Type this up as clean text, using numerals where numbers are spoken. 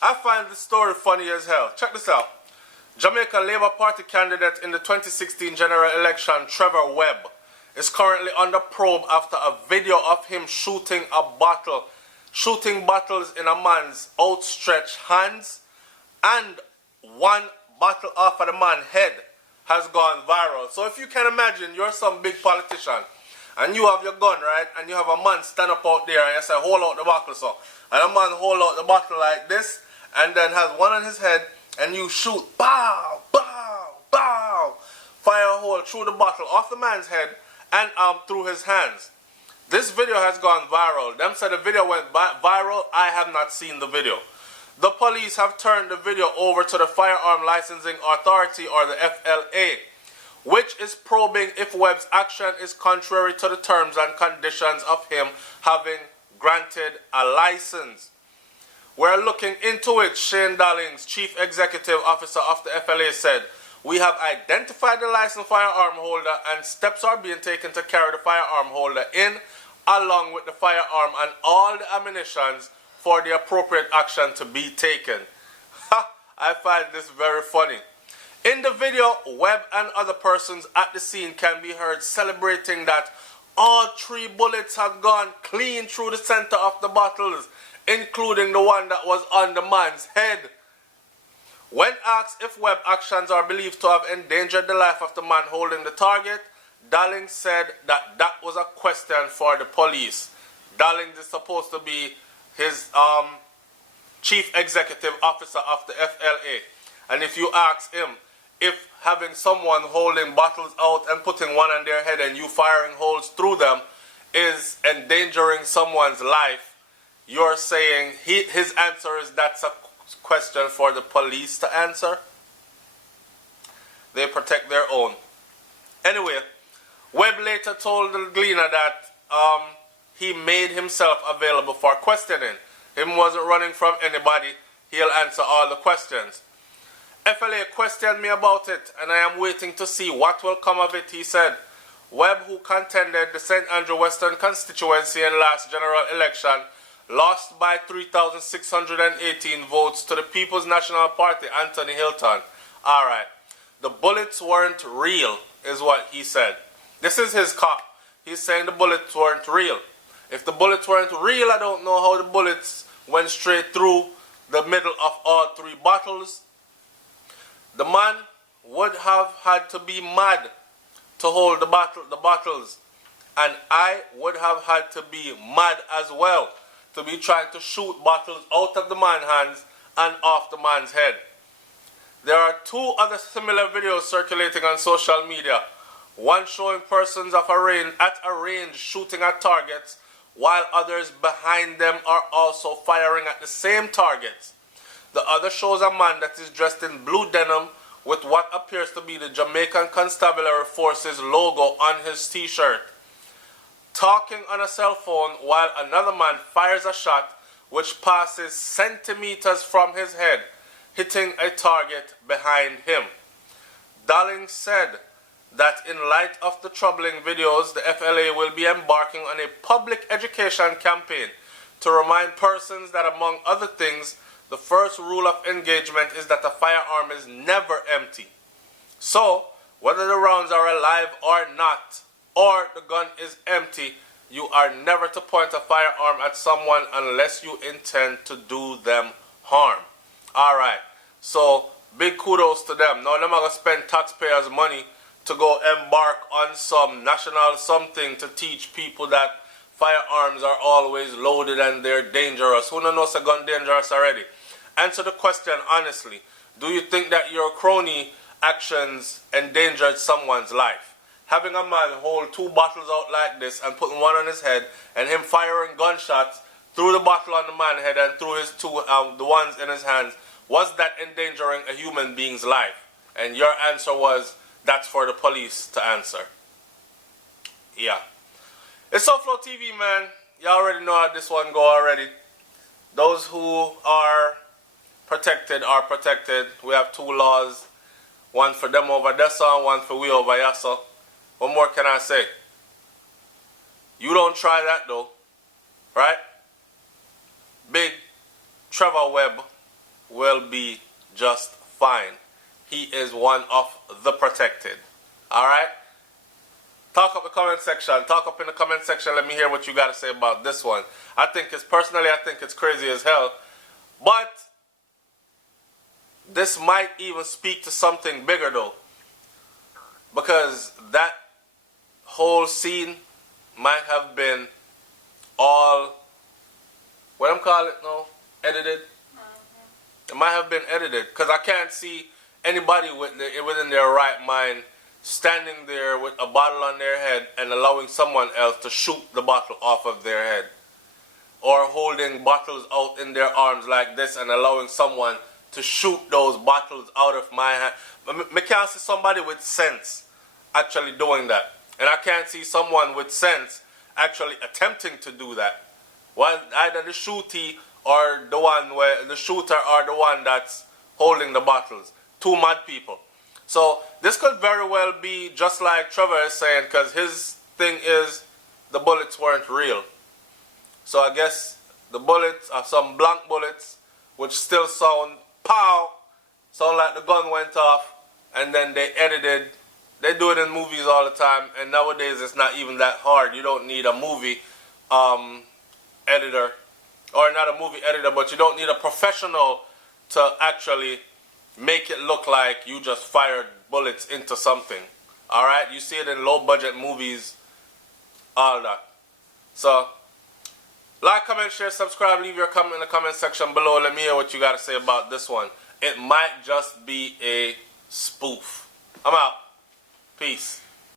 I find this story funny as hell. Check this out. Jamaican Labour Party candidate in the 2016 general election, Trevor Webb, is currently under probe after a video of him shooting bottles in a man's outstretched hands, and one bottle off of the man's head has gone viral. So if you can imagine, you're some big politician and you have your gun, right? And you have a man stand up out there and you say, hold out the bottle, so. And a man hold out the bottle like this and then has one on his head and you shoot, bow, bow, bow. Fire a hole through the bottle off the man's head and through his hands. This video has gone viral. Them said the video went viral. I have not seen the video. The police have turned the video over to the Firearm Licensing Authority, or the FLA, which is probing if Webb's action is contrary to the terms and conditions of him having granted a license. We're looking into it, Shane Dallings, Chief Executive Officer of the FLA, said. We have identified the licensed firearm holder and steps are being taken to carry the firearm holder in, along with the firearm and all the ammunitions for the appropriate action to be taken. I find this very funny. In the video, Webb and other persons at the scene can be heard celebrating that all 3 bullets have gone clean through the center of the bottles, including the one that was on the man's head. When asked if Webb's actions are believed to have endangered the life of the man holding the target, Dallings said that that was a question for the police. Dallings is supposed to be his Chief Executive Officer of the FLA. And if you ask him if having someone holding bottles out and putting one on their head and you firing holes through them is endangering someone's life, you're saying his answer is that's a question for the police to answer? They protect their own. Anyway, Webb later told the Gleaner that he made himself available for questioning. Him wasn't running from anybody. He'll answer all the questions. FLA questioned me about it and I am waiting to see what will come of it, he said. Webb, who contended the St. Andrew Western constituency in last general election, lost by 3,618 votes to the People's National Party, Anthony Hilton. Alright, the bullets weren't real, is what he said. This is his cop. He's saying the bullets weren't real. If the bullets weren't real, I don't know how the bullets went straight through the middle of all 3 bottles. The man would have had to be mad to hold the bottles. And I would have had to be mad as well to be trying to shoot bottles out of the man's hands and off the man's head. There are 2 other similar videos circulating on social media. One showing persons at a range shooting at targets, while others behind them are also firing at the same targets. The other shows a man that is dressed in blue denim with what appears to be the Jamaican Constabulary Forces logo on his t-shirt, talking on a cell phone while another man fires a shot which passes centimeters from his head, hitting a target behind him. Dallings said that in light of the troubling videos, the FLA will be embarking on a public education campaign to remind persons that, among other things, the first rule of engagement is that a firearm is never empty. So, whether the rounds are alive or not, or the gun is empty, you are never to point a firearm at someone unless you intend to do them harm. Alright, so big kudos to them. Now them are going to spend taxpayers' money to go embark on some national something to teach people that firearms are always loaded and they're dangerous. Who knows a gun dangerous already? Answer the question honestly. Do you think that your crony actions endangered someone's life? Having a man hold 2 bottles out like this and putting one on his head and him firing gunshots through the bottle on the man's head and through his the ones in his hands, was that endangering a human being's life? And your answer was, that's for the police to answer. Yeah. It's SouFLoTV, man. You already know how this one go already. Those who are protected are protected. We have 2 laws. One for them over there, and one for we over here. So, what more can I say? You don't try that though. Right? Big Trevor Webb will be just fine. He is one of the protected. Alright? Talk up the comment section. Talk up in the comment section. Let me hear what you got to say about this one. I think it's crazy as hell. But this might even speak to something bigger though. Because that whole scene might have been all, what I'm calling it now, edited. It might have been edited. Because I can't see anybody within their right mind standing there with a bottle on their head and allowing someone else to shoot the bottle off of their head. Or holding bottles out in their arms like this and allowing someone to shoot those bottles out of my hand. I can't see somebody with sense actually doing that. And I can't see someone with sense actually attempting to do that. Well, either the shootee or the one where the shooter or the one that's holding the bottles. Two mad people. So this could very well be just like Trevor is saying, because his thing is the bullets weren't real. So I guess the bullets are some blank bullets which still sound pow, sound like the gun went off, and then they edited. They do it in movies all the time, and nowadays it's not even that hard. You don't need a movie editor, or not a movie editor, but you don't need a professional to actually make it look like you just fired bullets into something. Alright? You see it in low budget movies, all that. So, like, comment, share, subscribe, leave your comment in the comment section below. Let me hear what you got to say about this one. It might just be a spoof. I'm out. Peace.